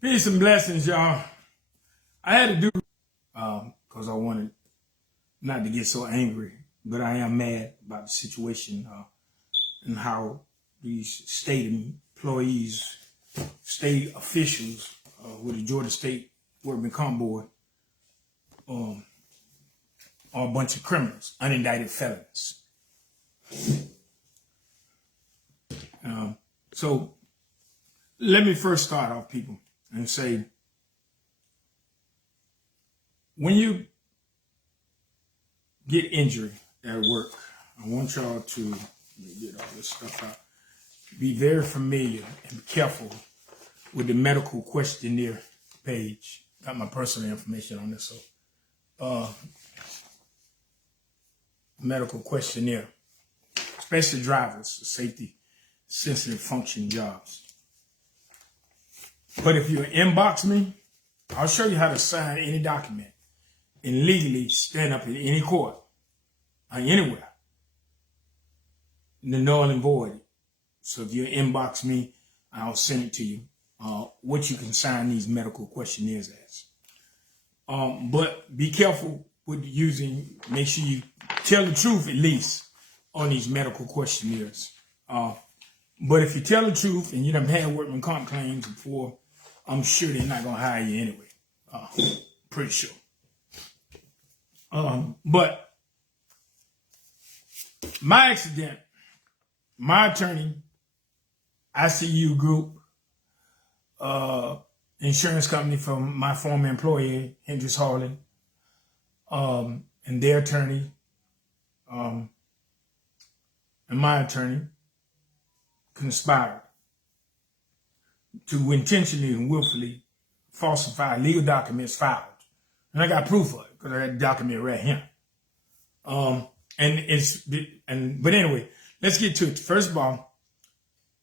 Peace and blessings, y'all. I had to do because I wanted not to get so angry, but I am mad about the situation and how these state employees, state officials with the Georgia State Workman Comp Board are a bunch of criminals, unindicted felons. So let me first start off, people, and say, when you get injured at work, I want y'all to, let me get all this stuff out, be very familiar and careful with the medical questionnaire page. Got my personal information on this, so medical questionnaire, especially drivers, safety sensitive function jobs. But if you inbox me, I'll show you how to sign any document and legally stand up in any court or anywhere. The null and void. So if you inbox me, I'll send it to you. What you can sign these medical questionnaires as. But be careful with using, make sure you tell the truth at least on these medical questionnaires. But if you tell the truth and you done had workman comp claims before, I'm sure they're not going to hire you anyway. Pretty sure. But my accident, my attorney, ICWGROUP, insurance company from my former employer, Hendrix Hauling, and their attorney, and my attorney, conspired to intentionally and willfully falsify legal documents filed. And I got proof of it because I got the document right here. But anyway, let's get to it. First of all,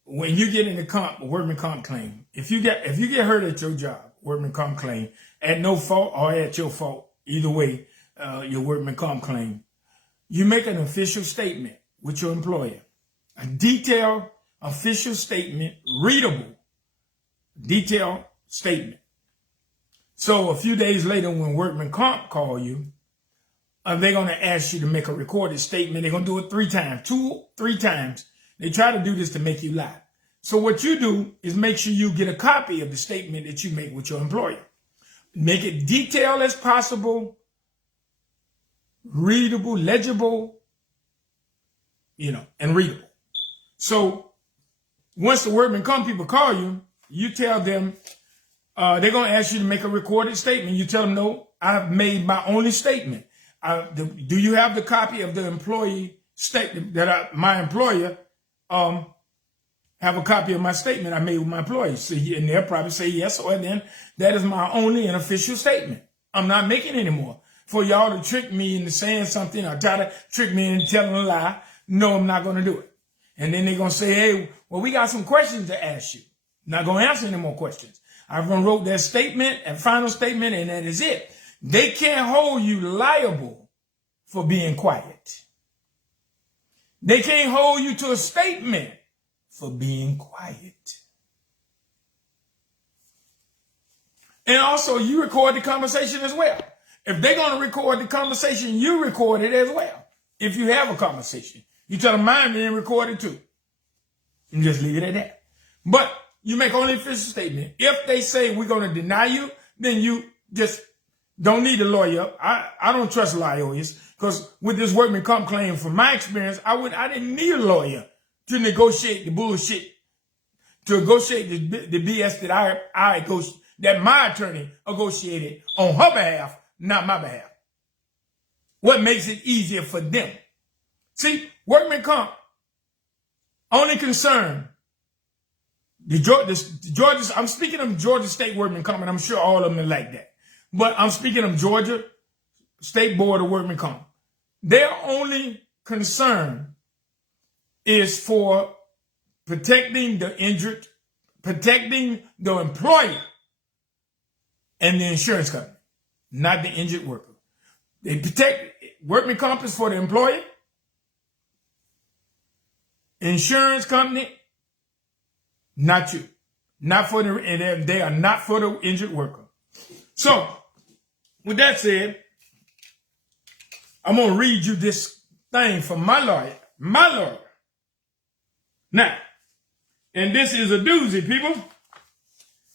when you get in a workman comp claim, if you get hurt at your job, workman comp claim, at no fault or at your fault, either way, your workman comp claim, you make an official statement with your employer, a detailed official statement, readable, detailed statement. So a few days later, when workman comp call you, they're going to ask you to make a recorded statement. They're going to do it 3 times, 3 times. They try to do this to make you lie. So what you do is make sure you get a copy of the statement that you make with your employer. Make it detailed as possible, readable, legible, and readable. So once the workman comp people call you, you tell them, they're going to ask you to make a recorded statement. You tell them, no, I've made my only statement. Do you have the copy of the employee statement that my employer have a copy of my statement I made with my employees? So, and they'll probably say yes, or then that is my only and official statement. I'm not making any more. For y'all to trick me into saying something or try to trick me into telling a lie, no, I'm not going to do it. And then they're going to say, hey, well, we got some questions to ask you. Not going to answer any more questions. I've wrote that statement, and final statement, and that is it. They can't hold you liable for being quiet. They can't hold you to a statement for being quiet. And also, you record the conversation as well. If they're going to record the conversation, you record it as well. If you have a conversation, you tell them mine and record it too. And just leave it at that. But you make only official statement. If they say we're going to deny you, then you just don't need a lawyer. I don't trust lawyers because with this workman comp claim, from my experience, I didn't need a lawyer to negotiate the bullshit, to negotiate the BS that my attorney negotiated on her behalf, not my behalf. What makes it easier for them? See, workman comp only concern the Georgia. I'm speaking of Georgia State Workman Comp, and I'm sure all of them are like that. But I'm speaking of Georgia State Board of Workman Comp. Their only concern is for protecting the injured, protecting the employer and the insurance company, not the injured worker. They protect workman comp is for the employer, insurance company, not you. not for the, and they are not for the injured worker. So, with that said, I'm going to read you this thing from my lawyer. My lawyer. Now, and this is a doozy, people.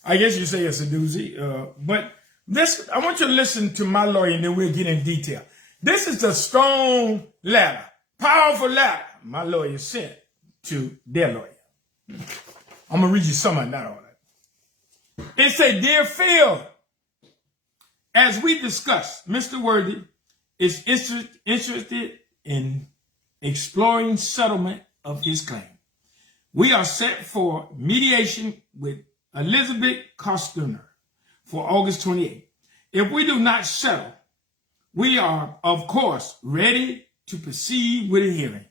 I guess you say it's a doozy, but this, I want you to listen to my lawyer and then we'll get in detail. This is a strong letter, powerful letter my lawyer sent to their lawyer. I'm going to read you some of it, not all of it. It says, Dear Phil, as we discussed, Mr. Worthy is interested in exploring settlement of his claim. We are set for mediation with 𝑰𝒏𝒋𝒖𝒓𝒆𝒅 for August 28th. If we do not settle, we are, of course, ready to proceed with a hearing.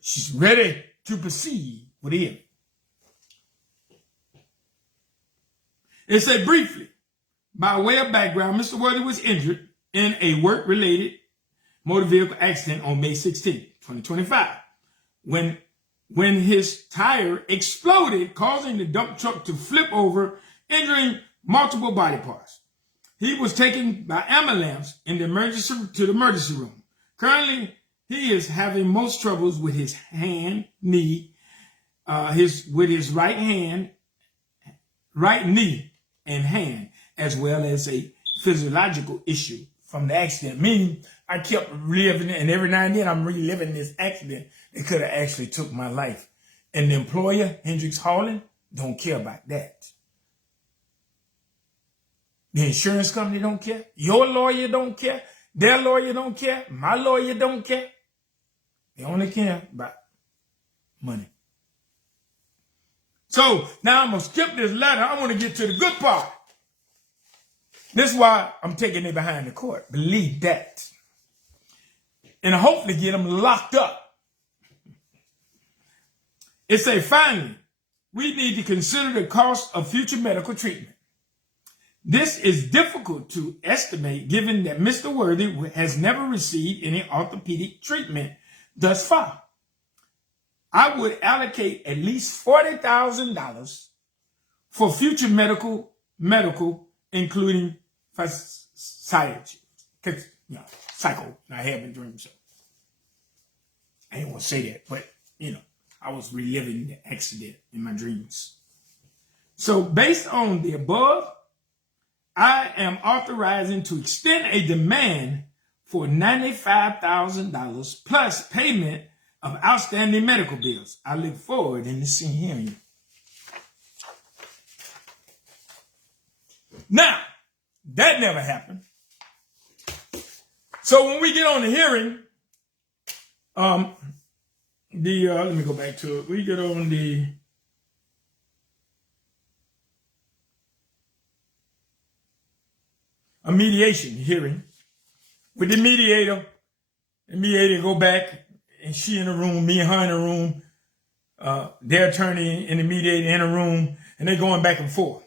She's ready to proceed with a hearing. It said briefly, by way of background, Mr. Worthy was injured in a work-related motor vehicle accident on May 16, 2025, when his tire exploded, causing the dump truck to flip over, injuring multiple body parts. He was taken by ambulance in the emergency room. Currently, he is having most troubles with his knee, with his right knee and hand, as well as a physiological issue from the accident. Meaning, I kept reliving it, and every now and then I'm reliving this accident that could have actually took my life. And the employer, Hendrix Hauling, don't care about that. The insurance company don't care. Your lawyer don't care. Their lawyer don't care. My lawyer don't care. They only care about money. So now I'm going to skip this letter. I want to get to the good part. This is why I'm taking it behind the court. Believe that. And hopefully get them locked up. It says, finally, we need to consider the cost of future medical treatment. This is difficult to estimate given that Mr. Worthy has never received any orthopedic treatment thus far. I would allocate at least $40,000 for future medical, including psycho. I haven't dreamed so. I didn't want to say that, but I was reliving the accident in my dreams. So based on the above, I am authorizing to extend a demand for $95,000 plus payment of outstanding medical bills. I look forward to hearing you. Now, that never happened. So when we get on the hearing, let me go back to it. We get on a mediation hearing with the mediator. The mediator go back, and she in the room, me and her in the room, their attorney and the mediator in the room, and they're going back and forth.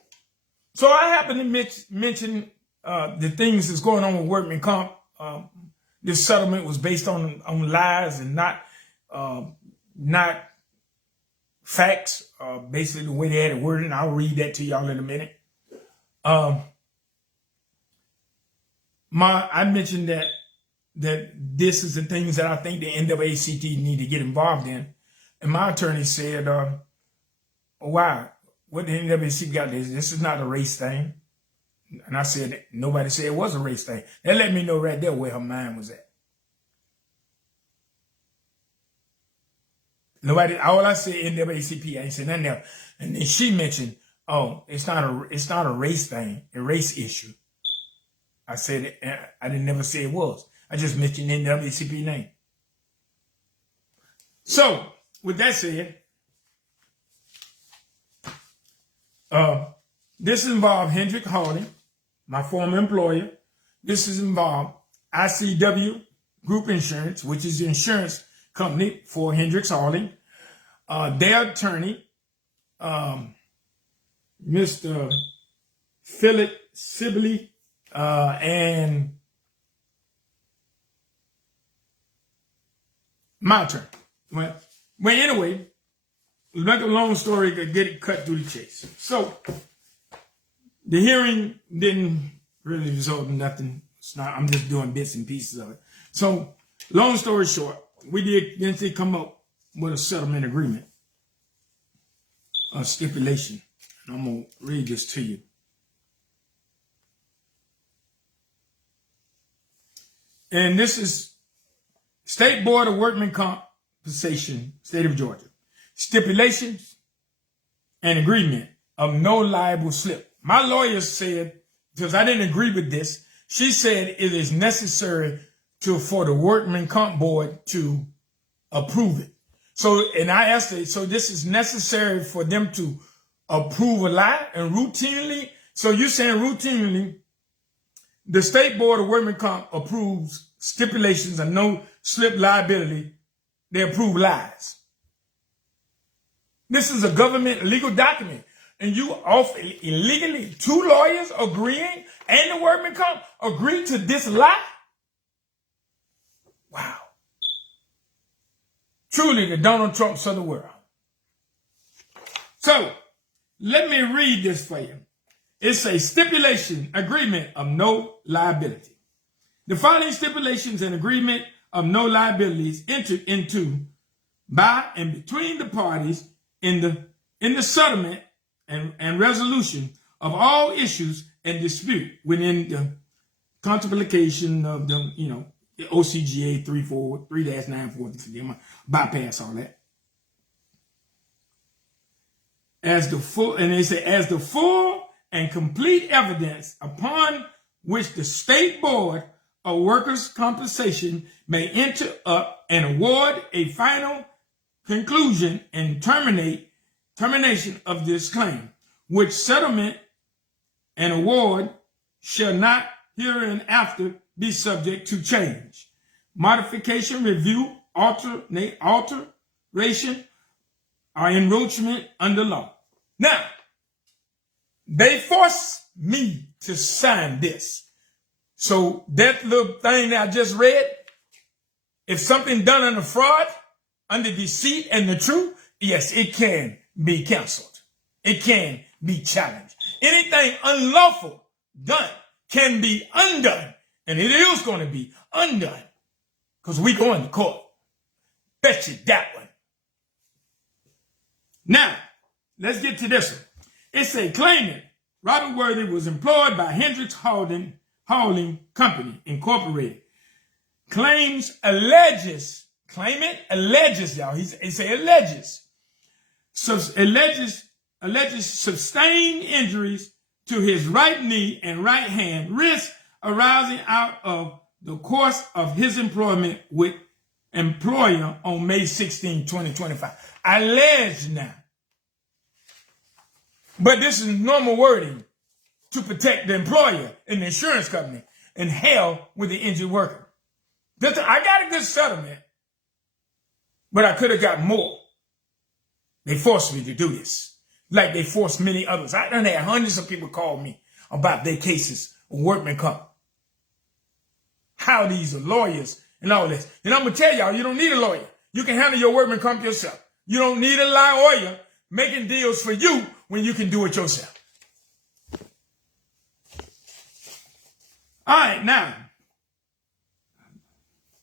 So I happen to mention the things that's going on with workman comp. This settlement was based on lies and not facts. Basically, the way they had it worded, and I'll read that to y'all in a minute. I mentioned that this is the things that I think the NAACP need to get involved in. And my attorney said, why? What the NAACP got this? This is not a race thing. And I said, nobody said it was a race thing. That let me know right there where her mind was at. Nobody, all I said NAACP, I ain't said nothing else. And then she mentioned, oh, it's not a race thing, a race issue. I said, I didn't never say it was. I just mentioned NAACP name. So, with that said, this involved Hendrix Hauling, my former employer. This is involved ICWGROUP Insurance, which is the insurance company for Hendrix Hauling. Their attorney, Mr. Phillip Sibley, and my attorney. Well, anyway, make a long story, get it cut through the chase. So the hearing didn't really result in nothing. It's not, I'm just doing bits and pieces of it. So long story short, we did eventually come up with a settlement agreement, a stipulation. And I'm going to read this to you. And this is State Board of Workmen Compensation, State of Georgia. Stipulations and agreement of no liable slip. My lawyer said, because I didn't agree with this, she said it is necessary for the Workmen Comp Board to approve it. So, and I asked her, so this is necessary for them to approve a lie and routinely? So you're saying routinely, the State Board of Workmen Comp approves stipulations of no slip liability. They approve lies. This is a government legal document. And you offer illegally 2 lawyers agreeing and the Workmen Comp agree to this lie? Wow. Truly the Donald Trumps of the world. So, let me read this for you. It's a stipulation agreement of no liability. The following stipulations and agreement of no liabilities entered into by and between the parties in the settlement and resolution of all issues and dispute within the contemplation of the, OCGA 3-940, bypass all that. As the full, and they say, as the full and complete evidence upon which the State Board of Workers' Compensation may enter up and award a final conclusion and termination of this claim, which settlement and award shall not hereinafter be subject to change, modification, review, alteration, or encroachment under law. Now, they forced me to sign this. So that little thing that I just read, if something done under fraud, under deceit and the truth, yes, it can be canceled. It can be challenged. Anything unlawful done can be undone. And it is going to be undone. Because we going to court. Bet you that one. Now, let's get to this one. It's a claimant. Robert Worthy was employed by Hendrix Hauling Company, Incorporated. Claimant alleges, y'all. He say alleges. Alleges sustained injuries to his right knee and right hand, risk arising out of the course of his employment with employer on May 16, 2025. Alleged now. But this is normal wording to protect the employer and the insurance company and hell with the injured worker. I got a good settlement, but I could have got more. They forced me to do this, like they forced many others. I done had hundreds of people call me about their cases of workman comp. How these are lawyers and all this. And I'm going to tell y'all, you don't need a lawyer. You can handle your workman comp yourself. You don't need a lawyer making deals for you when you can do it yourself. All right, now,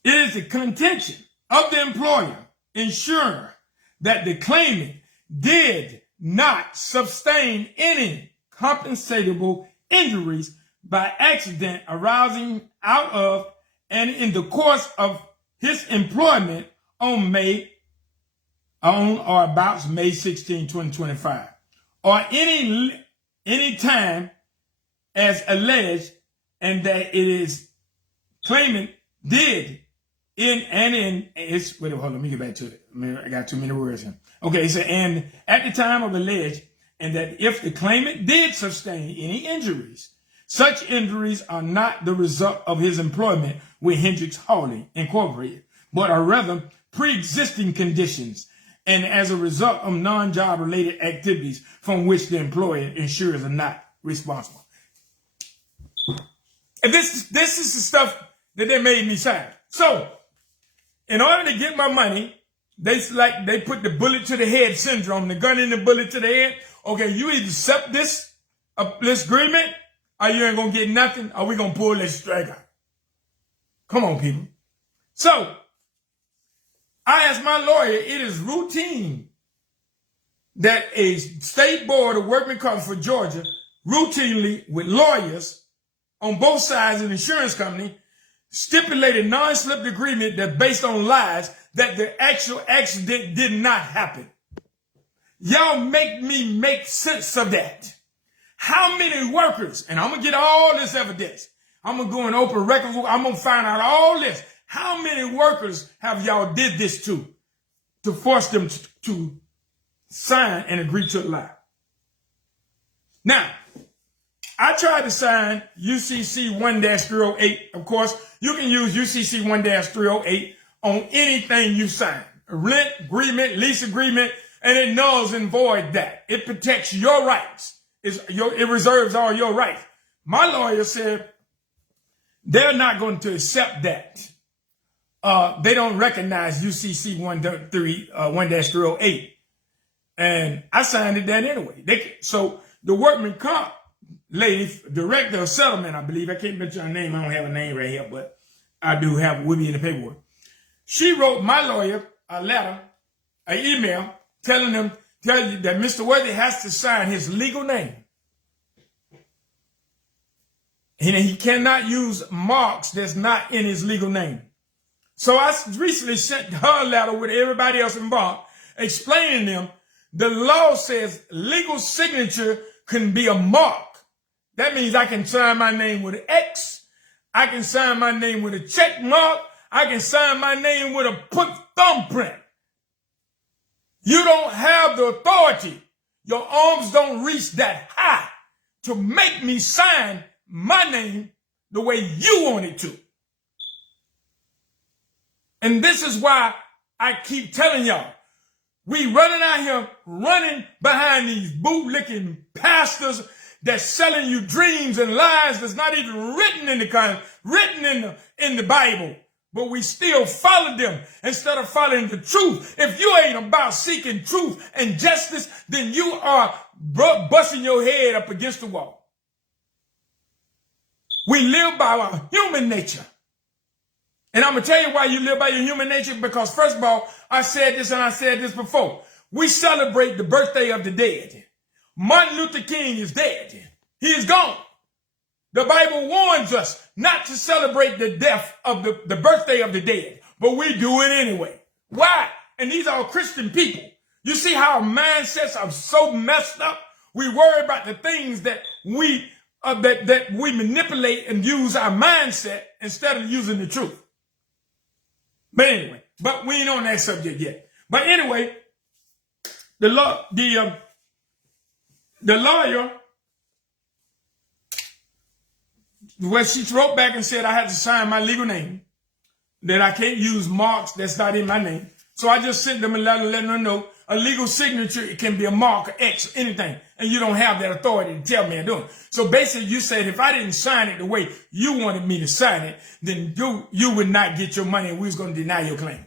it is the contention of the employer, insurer, that the claimant did not sustain any compensatable injuries by accident arising out of and in the course of his employment on or about May 16, 2025, or any time as alleged, and that it is claimant did wait, hold on, let me get back to it. I got too many words here. Okay, so, and at the time of alleged, and that if the claimant did sustain any injuries, such injuries are not the result of his employment with Hendrix Hauling Incorporated, but are rather pre-existing conditions and as a result of non-job related activities from which the employer insurers are not responsible. And this is the stuff that they made me sign. So, in order to get my money, they put the bullet to the head syndrome, the gun in the bullet to the head. Okay, you either accept this agreement, or you ain't gonna get nothing, or we gonna pull this strike out. Come on, people. So, I asked my lawyer, it is routine that a state board of workman comp for Georgia, routinely with lawyers on both sides of the insurance company, stipulated non-slip agreement that based on lies that the actual accident did not happen. Y'all make me make sense of that. How many workers, and I'm going to get all this evidence. I'm going to go in open records. I'm going to find out all this. How many workers have y'all did this to force them to sign and agree to a lie? Now, I tried to sign UCC 1-308. Of course, you can use UCC 1-308 on anything you sign. A rent agreement, lease agreement, and it nulls and void that. It protects your rights. It reserves all your rights. My lawyer said they're not going to accept that. They don't recognize UCC 1-308. And I signed it that anyway. So the workman comp lady, director of settlement, I believe, I can't mention her name. I don't have a name right here, but I do have it with me in the paperwork. She wrote my lawyer a letter, an email, telling you that Mr. Worthy has to sign his legal name. And he cannot use marks that's not in his legal name. So I recently sent her a letter with everybody else involved, explaining them the law says legal signature can be a mark. That means I can sign my name with an X. I can sign my name with a check mark. I can sign my name with a thumbprint. You don't have the authority. Your arms don't reach that high to make me sign my name the way you want it to. And this is why I keep telling y'all, we running out here, running behind these bootlicking pastors that's selling you dreams and lies that's not even written in the Bible. But we still follow them instead of following the truth. If you ain't about seeking truth and justice, then you are busting your head up against the wall. We live by our human nature. And I'm going to tell you why you live by your human nature, because first of all, I said this and I said this before. We celebrate the birthday of the dead. Martin Luther King is dead. He is gone. The Bible warns us not to celebrate the death of the birthday of the dead, but we do it anyway. Why? And these are Christian people. You see how our mindsets are so messed up? We worry about the things that we manipulate and use our mindset instead of using the truth. But anyway, we ain't on that subject yet. But anyway, the lawyer, well, she wrote back and said I had to sign my legal name, that I can't use marks that's not in my name. So I just sent them a letter letting them know a legal signature, it can be a mark, or X, anything. And you don't have that authority to tell me I'm doing. So basically you said if I didn't sign it the way you wanted me to sign it, then you would not get your money and we was going to deny your claim.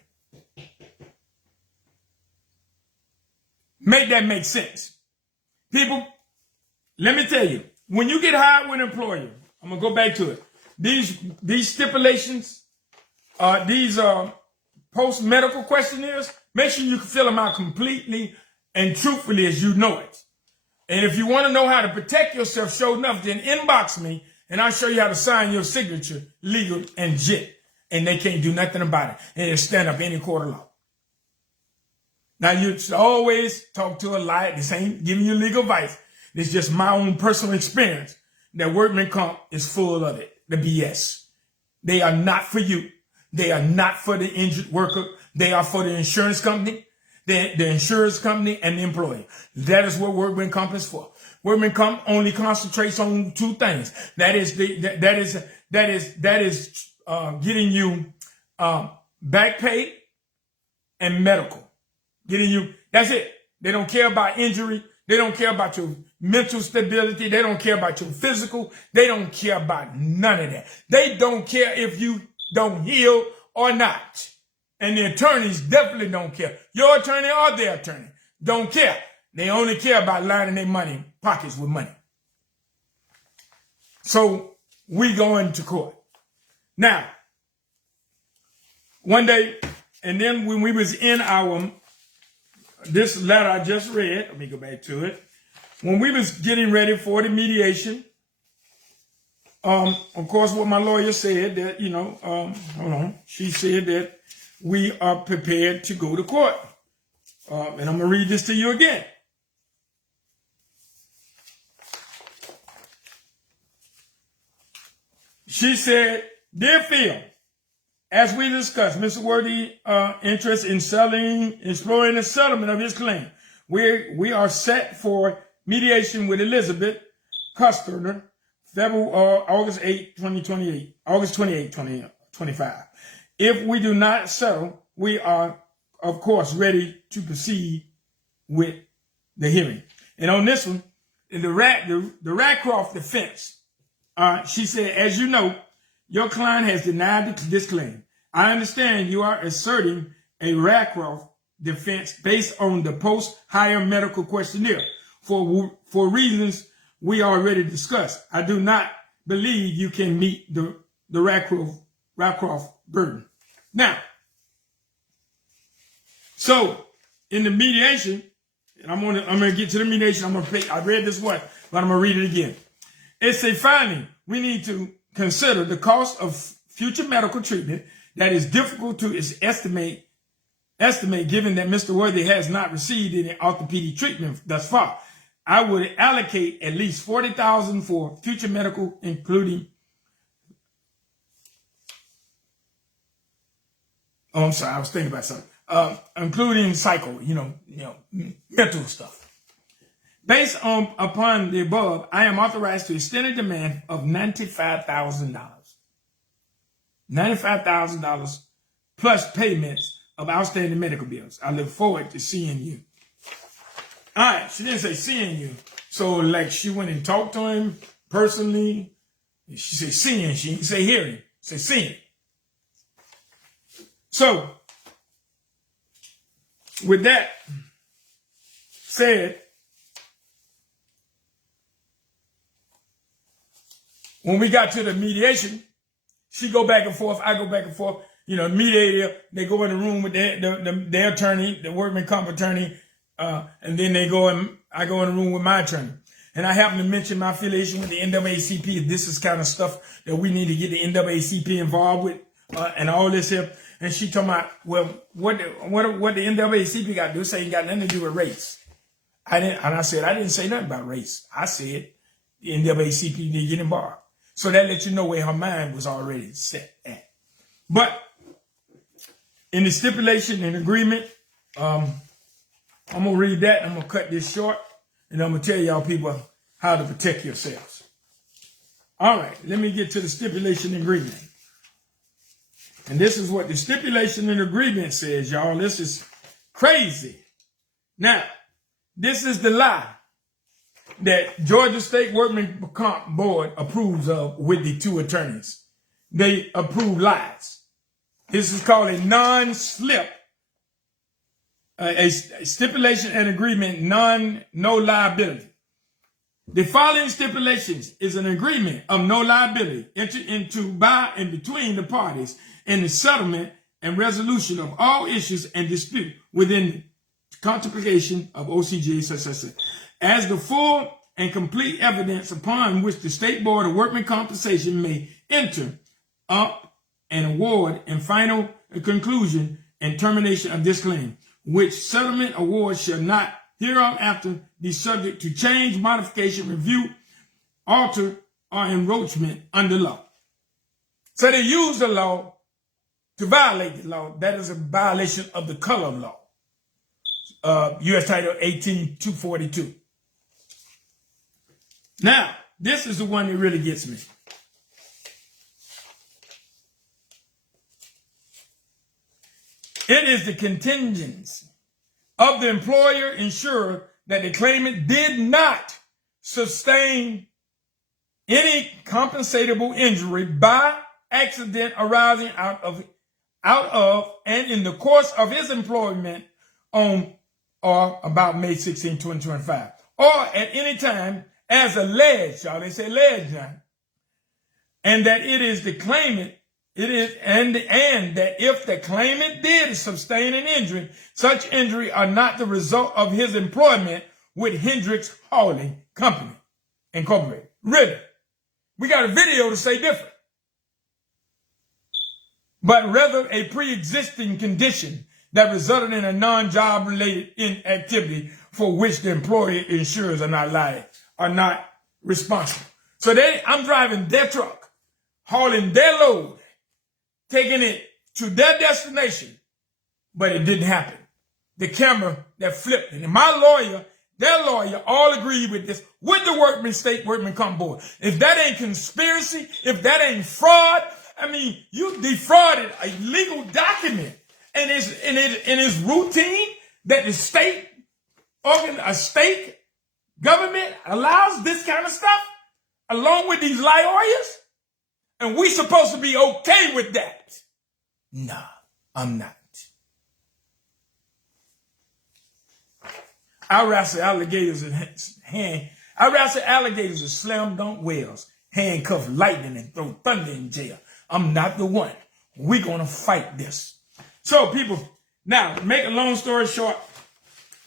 Make that make sense. People, let me tell you, when you get hired with an employer, I'm going to go back to it. These stipulations, these post-medical questionnaires, make sure you can fill them out completely and truthfully as you know it. And if you want to know how to protect yourself, sure enough, then inbox me and I'll show you how to sign your signature legal and legit. And they can't do nothing about it. And it'll stand up any court of law. Now, you should always talk to a lawyer. This ain't giving you legal advice. This is just my own personal experience. That workman comp is full of it, the BS. They are not for you. They are not for the injured worker. They are for the insurance company, the insurance company, and the employer. That is what workman comp is for. Workman comp only concentrates on two things. That is getting you back pay and medical. Getting you. That's it. They don't care about injury. They don't care about your mental stability. They don't care about your physical. They don't care about none of that. They don't care if you don't heal or not. And the attorneys definitely don't care. Your attorney or their attorney don't care. They only care about lining their pockets with money. So we go into court. Now, one day, and then when we was in this letter I just read, let me go back to it. When we was getting ready for the mediation, of course, what my lawyer said that, hold on. She said that we are prepared to go to court. And I'm going to read this to you again. She said, "Dear Phil, as we discussed, Mr. Worthy's interest in exploring the settlement of his claim. We are set for mediation with Elizabeth Custer, August 28, 2025. If we do not settle, we are, of course, ready to proceed with the hearing." And on this one, in the Ravenscroft defense, she said, "As you know, your client has denied this claim. I understand you are asserting a Ravenscroft defense based on the post-hire medical questionnaire for reasons we already discussed. I do not believe you can meet the Ravenscroft burden." Now, so in the mediation, and I'm gonna get to the mediation. I read this once, but I'm gonna read it again. It says, "Finally, we need to consider the cost of future medical treatment that is difficult to estimate given that Mr. Worthy has not received any orthopedic treatment thus far. I would allocate at least $40,000 for future medical, including I'm sorry, I was thinking about something. Including mental stuff. Based upon the above, I am authorized to extend a demand of $95,000. $95,000 plus payments of outstanding medical bills. I look forward to seeing you." All right, she didn't say seeing you. So like she went and talked to him personally. She said seeing, she didn't say hearing, she said seeing. So with that said, when we got to the mediation, she go back and forth, I go back and forth. The mediator, they go in the room with their attorney, the workman comp attorney, and then I go in the room with my attorney. And I happen to mention my affiliation with the NAACP. This is kind of stuff that we need to get the NAACP involved with, and all this here. And she told me, well, what the NAACP got to do? Say it got nothing to do with race. I said, I didn't say nothing about race. I said the NAACP need to get involved. So that lets you know where her mind was already set at. But in the stipulation and agreement, I'm going to read that. I'm going to cut this short. And I'm going to tell y'all people how to protect yourselves. All right, let me get to the stipulation and agreement. And this is what the stipulation and agreement says, y'all. This is crazy. Now, this is the lie that Georgia State Workman Comp Board approves of with the two attorneys. They approve lies. This is called a non-slip, a stipulation and agreement, no liability. The following stipulations is an agreement of no liability entered into by and between the parties in the settlement and resolution of all issues and dispute within the contemplation of 𝑂𝒌, as the full and complete evidence upon which the State Board of Workman Compensation may enter up and award and final conclusion and termination of this claim, which settlement award shall not hereafter be subject to change, modification, review, alter, or encroachment under law. So they use the law to violate the law. That is a violation of the color of law. U.S. Title 18-242. Now, this is the one that really gets me. It is the contingents of the employer insurer that the claimant did not sustain any compensatable injury by accident arising out of out of and in the course of his employment on or about May 16, 2025, or at any time as alleged, y'all, they say alleged now, and that it is the claimant, and that if the claimant did sustain an injury, such injury are not the result of his employment with Hendrix Hauling Company, Incorporated. Really? We got a video to say different. But rather a pre-existing condition that resulted in a non-job related inactivity for which the employer insurers are not responsible. So I'm driving their truck, hauling their load, taking it to their destination, but it didn't happen. The camera that flipped it. And my lawyer, their lawyer, all agreed with this, with the Workman Comp Board. If that ain't conspiracy, if that ain't fraud, I mean, you defrauded a legal document, and it's routine that the state government allows this kind of stuff along with these lawyers, and we supposed to be okay with that. Nah, I'm not. I wrestle alligators with slam dunk whales, handcuff lightning, and throw thunder in jail. I'm not the one. We're going to fight this. So, people, now, to make a long story short,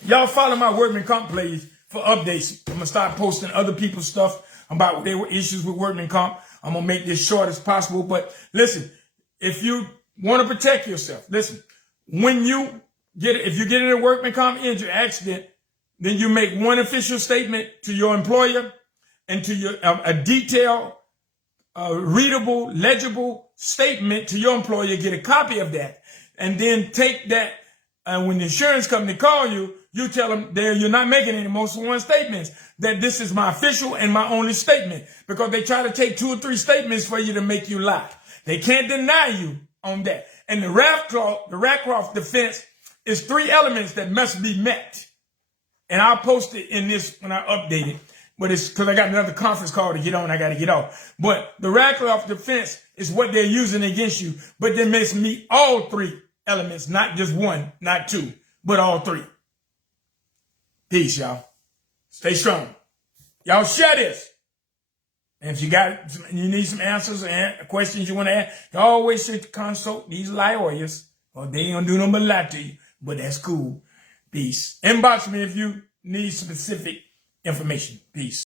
y'all follow my Workman Comp page for updates. I'm going to start posting other people's stuff about there were issues with Workman Comp. I'm going to make this short as possible. But listen, if you want to protect yourself, listen, if you get in a Workman Comp injury accident, then you make one official statement to your employer and to your a detailed, readable, legible statement to your employer. Get a copy of that, and then take that. When the insurance company call you, you tell them you're not making any more than one statements. That this is my official and my only statement, because they try to take 2 or 3 statements for you to make you lie. They can't deny you on that. And the Racroft defense is 3 elements that must be met. And I'll post it in this when I update it. But it's because I got another conference call to get on. I got to get off. But the Racroft defense is what they're using against you. But they must meet all 3 elements, not just 1, not 2, but all 3. Peace, y'all. Stay strong. Y'all share this. And if you need some answers and questions you want to ask, you always should consult these lawyers, or they ain't gonna do nothing but lie to you. But that's cool. Peace. Inbox me if you need specific information. Peace.